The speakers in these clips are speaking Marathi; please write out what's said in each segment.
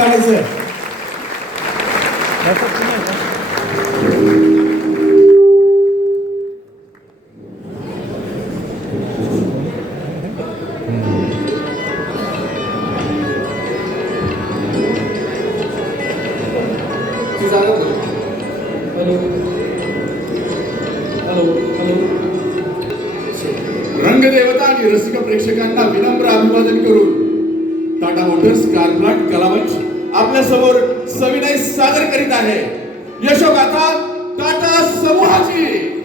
変わらず。समोर सविनय सादर करीत आहे. यशोगाथा टाटा समूहाची.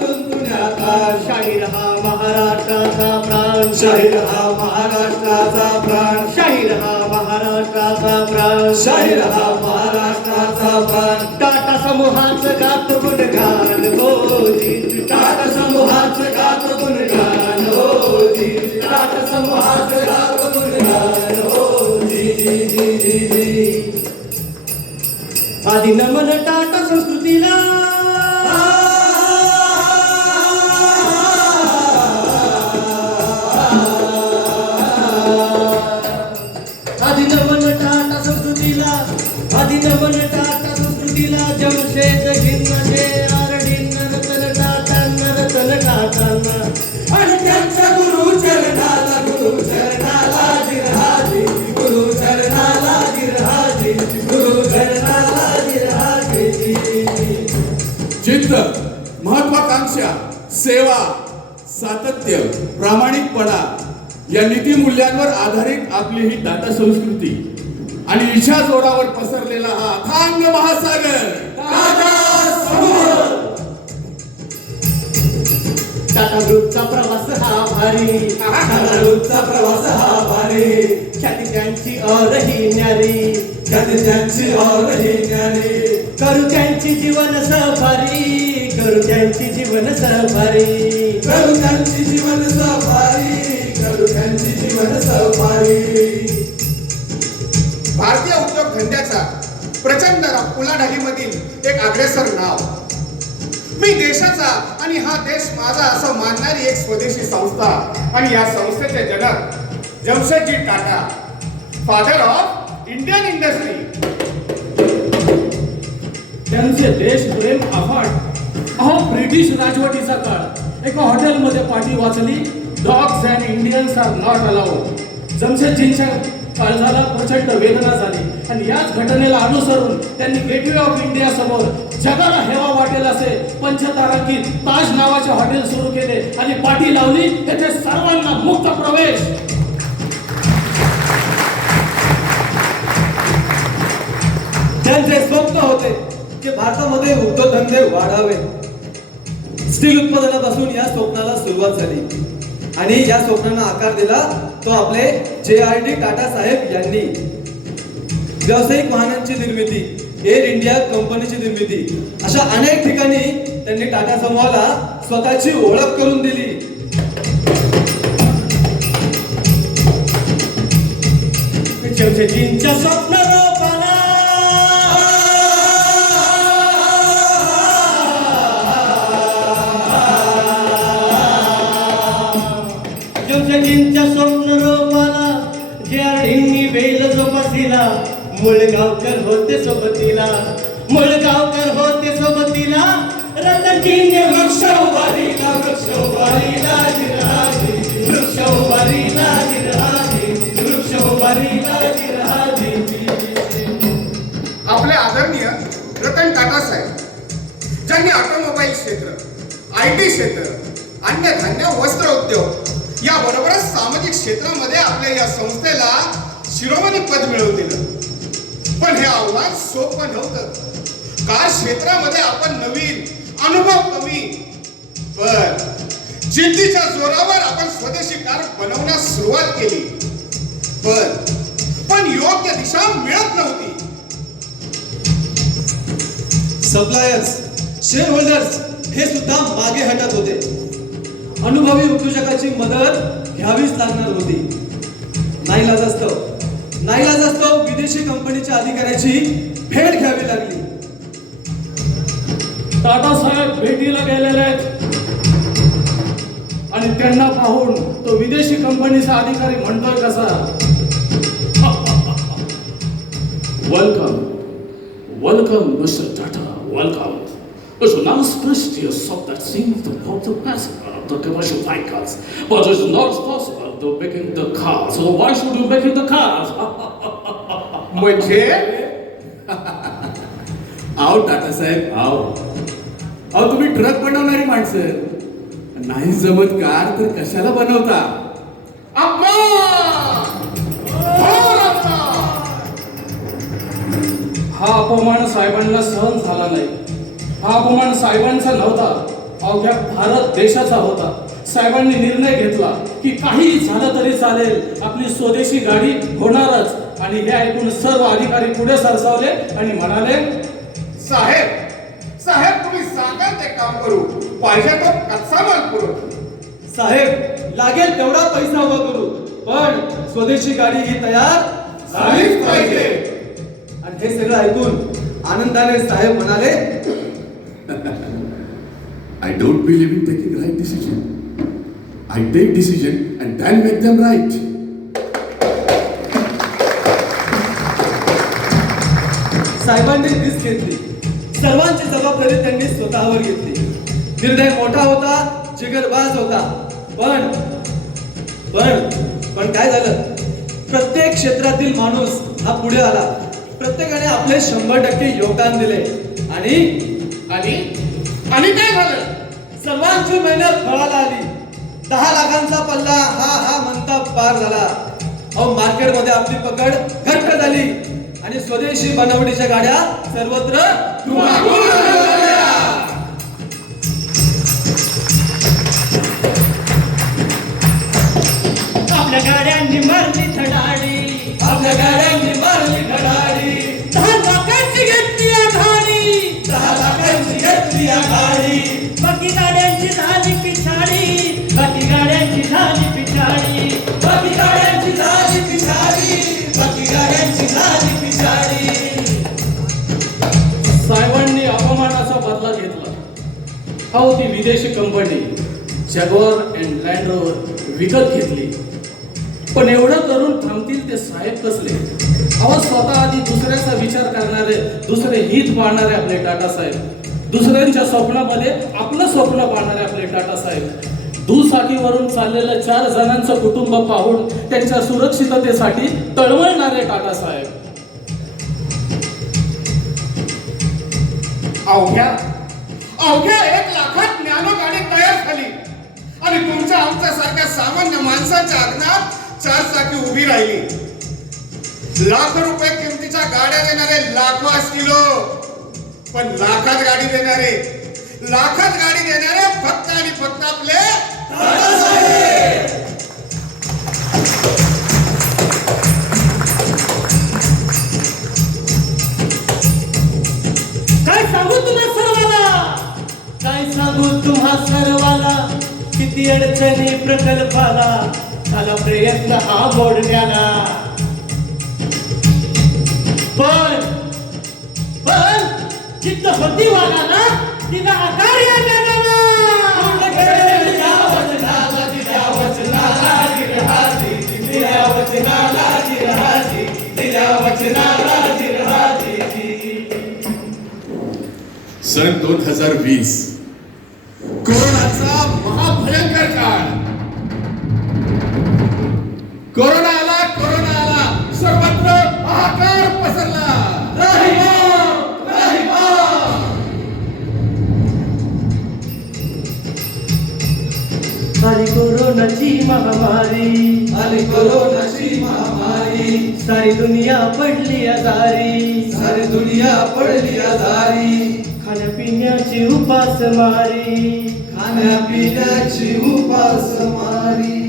तुंतुण्याता शाहीर हा महाराष्ट्राचा प्राण शाहीर हा महाराष्ट्राचा प्राण शाहीर हा महाराष्ट्राचा प्राण शाहीर हा महाराष्ट्राचा प्राण टाटा समूहाचं गात गुणगान टाटा समूहाचं गात गुणगान हो टाटा समूहाचं गात गुणगान आधी नमन टाटा सेवा सातत्य प्रामाणिकपणा या नीती मूल्यांवर आधारित आपली ही टाटा संस्कृती आणि इच्छा जोरावर पसरलेला हा अथांग महासागर. टाटा ग्रुपचा प्रवास हा भारी. टाटा प्रवास हा भारी. ख्याती त्यांची अरही न्यारी. कधी त्यांची और ही ज्ञानी करू त्यांची जीवन सफारी. करू त्यांची जीवन सफारी. करू त्यांची जीवन सफारी करू त्यांची जीवन सफारी. भारतीय उद्योग धंद्याचा प्रचंड उलाढालीमधील एक अग्रेसर नाव. मी देशाचा आणि हा देश माझा असं मानणारी एक स्वदेशी संस्था आणि या संस्थेचे जनक Jamshedji Tata father of Indian industry त्यांचे देशप्रेम अफाट अहो ब्रिटिश राजवटीचा काळ. एका हॉटेलमध्ये पाठी वाचली. Dogs and Indians are not allowed जमशेदजींच्या काळजाला प्रचंड वेदना झाली. आणि याच घटनेला अनुसरून त्यांनी गेटवे ऑफ इंडिया समोर जगाला हेवा वाटेल असे पंचतारांकित ताज नावाचे हॉटेल सुरू केले आणि पाठी लावली. तेथे सर्वांना मुक्त प्रवेश. त्यांचे स्वप्न होते की भारतामध्ये उद्योगधंदे वाढावे स्टील उत्पादनापासून या स्वप्नाला सुरुवात झाली. आणि या स्वप्नांना आकार दिला तो आपले जे आर डी टाटा साहेब यांनी. व्यावसायिक वाहनांची निर्मिती एअर इंडिया कंपनीची निर्मिती अशा अनेक ठिकाणी त्यांनी टाटा समूहाला स्वतःची ओळख करून दिली. स्वप्न जमशेदजींच्या स्वप्न रोपाला जे आरडींनी बेल जोपासीला मुळगावकर होते सोबतीला. मुळगावकर होते सोबतीला रतनजीने वृक्ष उभारीला वृक्ष उभारीला जिरहाजी वृक्ष उभारीला जिरहाजी वृक्ष उभारीला जिरहाजी आपले आदरणीय रतन टाटा साहेब ज्यांनी ऑटोमोबाईल क्षेत्र आय टी क्षेत्र अन्य धान्य वस्त्र उद्योग याबरोबरच सामाजिक क्षेत्रामध्ये आपल्या या संस्थेला शिरोमणी पद मिळवून दिलं. पण हे आव्हान सोपं नव्हतं. कार क्षेत्रामध्ये आपण नवीन अनुभव कमी. पण जिद्दीच्या जोरावर आपण स्वदेशी कार बनवण्यास सुरुवात केली. पण पण योग्य दिशा मिळत नव्हती. सप्लायर्स शेअर होल्डर्स हे सुद्धा मागे हटत होते. अनुभवी उद्योजकाची मदत घ्यावीच लागणार होती. नाईलाजास्तव नाईलाजास्तव विदेशी कंपनीच्या अधिकाऱ्याची भेट घ्यावी लागली. टाटा साहेब भेटीला गेलेले आहेत. आणि त्यांना पाहून तो विदेशी कंपनीचा अधिकारी म्हणतोय कसा? Welcome welcome mister Tata welcome It's an auspicious of that seems to the of the commercial vehicles, but it's not possible to making the cars. So why should you making the cars? म्हणजे आहो टाटा साहेब आहो अहो तुम्ही ट्रक बनवणारी माणसं. नाही जमत कार तर कशाला बनवता? अपमान हा अपमान साहेबांना सहन झाला नाही. हा अपमान साहेबांचा नव्हता. अवघ्या भारत देशाचा होता. साहेबांनी निर्णय घेतला की काही झालं तरी चालेल. आपली स्वदेशी गाडी होणारच आणि हे ऐकून सर्व अधिकारी पुढे सरसावले आणि म्हणाले साहेब साहेब तुम्ही सांगा ते काम करू. पाहिजे तो कच्चा माल पुरवतो साहेब लागेल तेवढा पैसा उभा करू पण स्वदेशी गाडी ही तयार झालीच पाहिजे. आणि हे सगळं ऐकून आनंदाने साहेब म्हणाले I don't believe in taking right decision. I take decision and then make them right. साहेबांनी रिस्क घेतली. सर्वांची जबाबदारी त्यांनी स्वतःवर घेतली. निर्णय मोठा होता जिगरबाज होता. पण पण पण काय झालं? प्रत्येक क्षेत्रातील माणूस हा पुढे आला. प्रत्येकाने आपले शंभर टक्के योगदान दिले. आणि आणि आणि काय झालं? सर्वांची मेहनत फळाला आली. दहा लाखांचा पल्ला हा हा म्हणता पार झाला. अहो मार्केटमध्ये आपली पकड घट्ट झाली. आणि स्वदेशी बनावटीच्या गाड्या सर्वत्र. आपल्या गाड्यांनी मारली थडाडी आपल्या गाड्यांनी मारली घडाडी आघाडी बाकी गाड्यांची झाली पिछाडी. बाकी गाड्यांची झाली पिछाडी. बाकी गाड्यांची झाली पिछाडी. बाकी गाड्यांची झाली पिछाडी. साहेबांनी अपमानाचा बदला घेतला. अहो ती विदेशी company. Jaguar and Land Rover विकत घेतली. पण एवढं करून थांबतील ते साहेब कसले? अहो स्वतः आधी दुसऱ्याचा विचार करणारे दुसरे हित पाहणारे आपले टाटा साहेब. दुसऱ्यांच्या स्वप्नामध्ये आपलं स्वप्न पाहणारे आपले टाटा साहेब. दुचाकीवरून चाललेलं चार जणांचं कुटुंब पाहून त्यांच्या सुरक्षिततेसाठी तळमळणारे टाटा साहेब. अवघ्या अवघ्या एक लाखात ज्ञानो गाडी तयार झाली. आणि तुमच्या आमच्या सारख्या सामान्य माणसाच्या आग्नात चार चाकी उभी राहिली. लाख रुपये किमतीच्या गाड्या देणारे लाखो असतील पण लाखात गाडी देणारे लाखात गाडी देणारे फक्त आणि फक्त आपले काय सांगू तुम्हा सर्वाला? काय सांगू तुम्हा सर्वाला? किती अडचणी प्रकल्पाला? झाला प्रयत्न हा मोडण्याला. पण पण चित्त होती वागाला तिला आकार या जगाला. सन दोन हजार वीस. कोरोनाचा महाभयंकर काळ. कोरोना आला कोरोना आला. सर्वत्र हाकार पसरला. कोरोनाची महामारी. आली कोरोनाची महामारी. सारी दुनिया पडली आजारी. सारी दुनिया पडली आजारी. खाण्यापिण्याची उपास मारी. खाण्यापिण्याची उपासमारी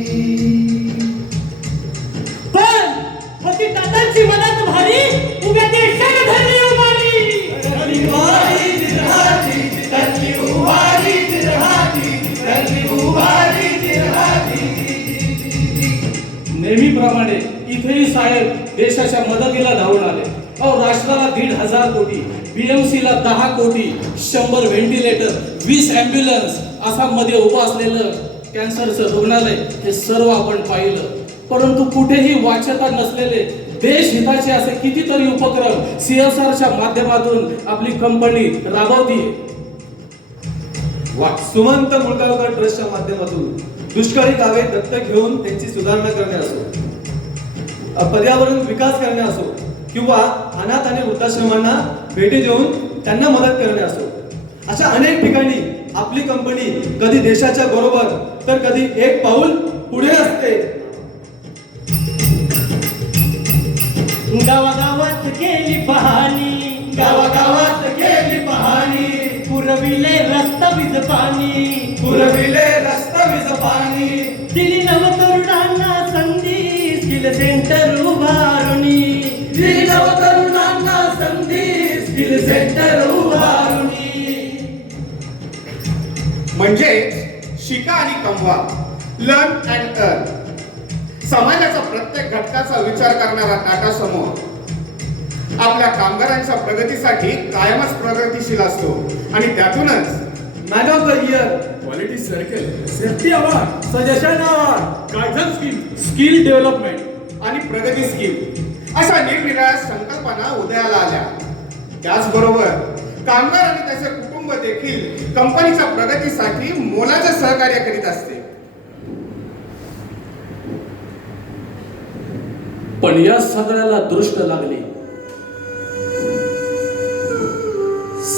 पण त्यांची मदत भारी उभ्या नेहमीप्रमाणे इथेही साहेब देशाच्या मदतीला धावून आले. अहो राष्ट्राला दीड हजार कोटी बीएमसीला दहा कोटी शंभर व्हेंटिलेटर वीस ॲम्ब्युलन्स आसाममध्ये उभं असलेलं कॅन्सरचं रुग्णालय हे सर्व आपण पाहिलं. परंतु कुठेही वाच्यता नसलेले देश हिताचे असे कितीतरी उपक्रम सीएसआरच्या माध्यमातून आपली कंपनी राबवतीये. सुमंत मुळगावकर ट्रस्टच्या माध्यमातून दुष्काळी गावे दत्तक घेऊन त्यांची सुधारणा करणे असो पर्यावरण विकास करणे असो किंवा अनाथ आणि वृद्धाश्रमांना भेटी देऊन त्यांना मदत करणे असो. अशा अनेक ठिकाणी आपली कंपनी कधी देशाच्या बरोबर तर कधी एक पाऊल पुढे असते. गावागावात केली पाहणी. गावागावात केली पाहणी. पुरविले रस्ता म्हणजे शिका आणि कमवा. लर्न अँड अर्न समाजाचा प्रत्येक घटकाचा विचार करणारा टाटा समूह. आपल्या कामगारांच्या प्रगतीसाठी कायमच प्रगतीशील असतो. आणि त्यातूनच man of the year quality circle safety award suggestion award guidance scheme skill development आणि प्रगती स्कीम अशा निरनिराळ्या संकल्पना उदयाला आल्या. त्याचबरोबर कामगार आणि त्याचे कुटुंब कुटुंब देखील कंपनीच्या प्रगतीसाठी मोलाचं सहकार्य करीत असते. पण या सगळ्याला दृष्ट लागली.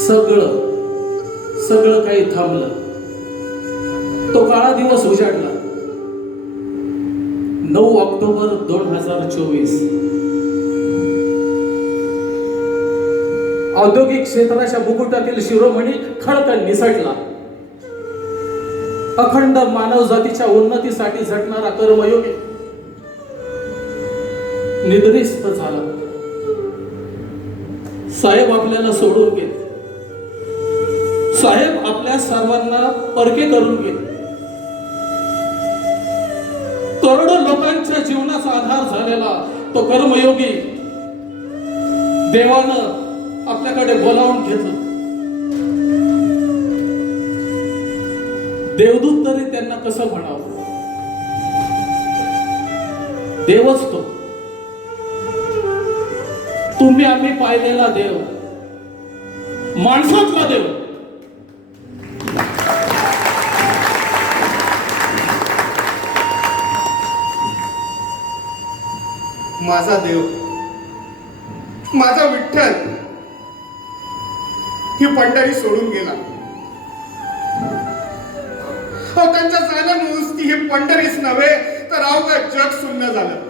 सगळं सगळं काही थांबलं. तो काळा दिवस उजाडला. नऊ ऑक्टोबर दोन हजार चोवीस. औद्योगिक क्षेत्राच्या मुकुटातील शिरोमणी खडकन निसटला. अखंड मानव जातीच्या उन्नतीसाठी झटणारा कर्मयोगी निद्रिस्त झाला. साहेब आपल्याला सोडून गेले. साहेब आपल्या सर्वांना परके करून गेले. करोडो लोकांच्या जीवनाचा आधार झालेला तो कर्मयोगी देवानं आपल्याकडे बोलावून घेतलं. देवदूत तरी त्यांना कसं म्हणावं? देवच तो. तुम्ही आम्ही पाहिलेला देव. माणसातला देव. माझा देव. माझा विठ्ठल. पंढरी सोडून गेला. हो त्यांच्या जायला नुसती हे पंढरीच नव्हे तर अवघं जग शून्य झालं.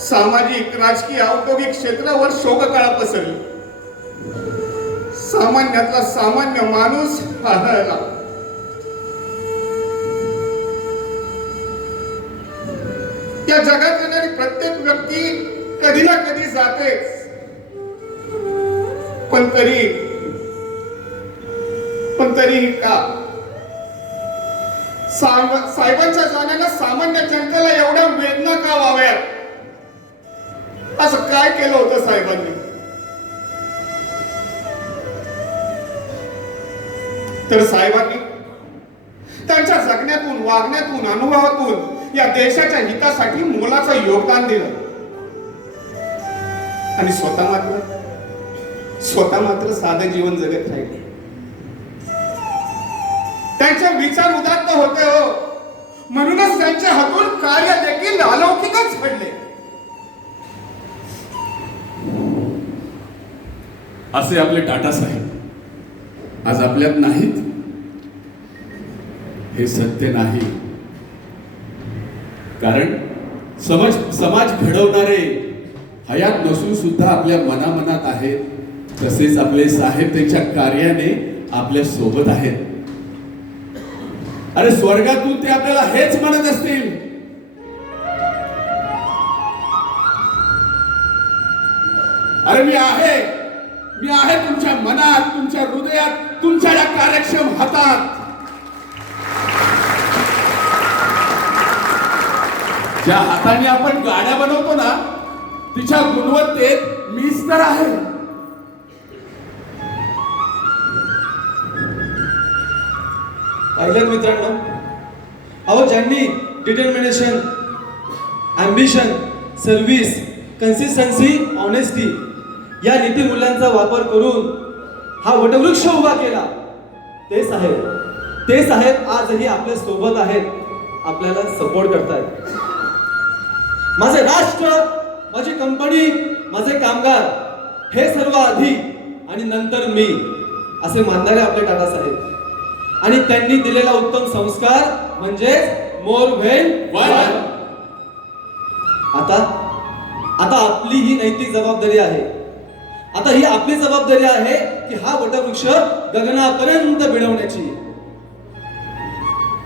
सामाजिक राजकीय औद्योगिक क्षेत्रावर शोककळा पसरली. सामान्यातला सामान्य माणूस हळहळला या जगात येणारी प्रत्येक व्यक्ती कधी ना कधी जातेच. पण तरी पण तरीही का? साहेबांच्या जाण्याला सामान्य जनतेला एवढ्या वेदना का व्हाव्यात? असं काय केलं होतं साहेबांनी? तर साहेबांनी त्यांच्या जगण्यातून वागण्यातून अनुभवातून या देशाच्या हितासाठी मोलाचं योगदान दिलं. आणि स्वतः मात्र स्वतः मात्र साधं जीवन जगत राहिले. त्यांचे विचार उदात्त होते हो. म्हणूनच त्यांच्या हातून कार्य देखील अलौकिकच घडले. असे आपले टाटा साहेब. आज आपल्यात नाहीत. हे सत्य नाही. कारण समाज समाज घडवणारे हयात नसून सुद्धा आपल्या मनामनात आहेत. तसेच आपले साहेब त्यांच्या कार्याने आपल्यासोबत आहेत. अरे स्वर्गातून ते आपल्याला हेच म्हणत असतील. अरे मी आहे. मी आहे तुमच्या मनात तुमच्या हृदयात तुमच्या या कार्यक्षम हातात. ज्या हाताने आपण गाड्या बनवतो ना तिच्या गुणवत्तेत मीच तर आहे. पाहिलं मित्रांनो? अहो ज्यांनी determination ambition service consistency honesty या नीतीमूल्यांचा वापर करून हा वटवृक्ष उभा केला ते साहेब ते साहेब आजही आपल्यासोबत आहेत आपल्याला सपोर्ट करतायत. माझे राष्ट्र माझी कंपनी माझे कामगार हे सर्व आधी आणि नंतर मी असे मानणारे आपले टाटा साहेब. आणि त्यांनी दिलेला उत्तम संस्कार म्हणजे मोर व्हेन वन. आता आता आपली ही नैतिक जबाबदारी आहे. आता ही आपली जबाबदारी आहे की हा वटवृक्ष गगनापर्यंत भिडवण्याची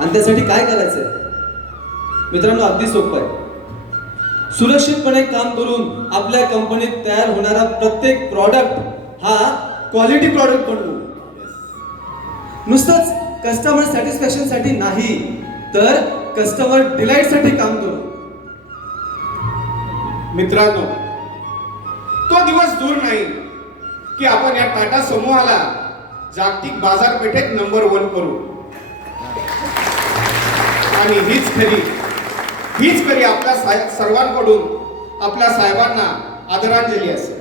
आणि त्यासाठी काय करायचंय? मित्रांनो अगदी सोपं आहे. सुरक्षितपणे काम करून आपल्या कंपनीत तयार होणारा प्रत्येक प्रॉडक्ट हा क्वालिटी प्रॉडक्ट बनवू. नुसतंच कस्टमर सॅटिस्फॅक्शनसाठी नाही तर कस्टमर डिलाईटसाठी काम करू. मित्रांनो तो दिवस दूर नाही की आपण या टाटा समूहाला जागतिक बाजारपेठेत नंबर वन करू. आणि हीच खरी हीच खरी आपल्या साहेब सर्वांकडून आपल्या साहेबांना आदरांजली असेल.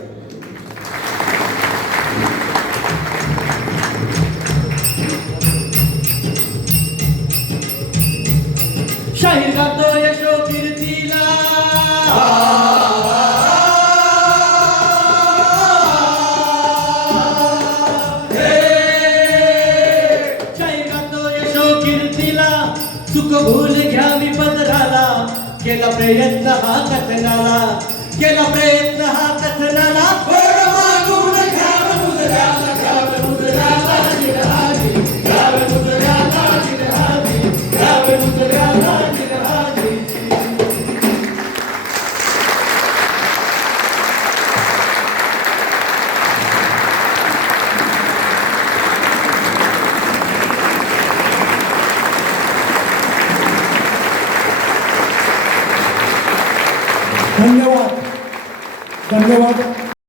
केला प्रयत्न हा कथनाला केला प्रयत्न हा कथनाला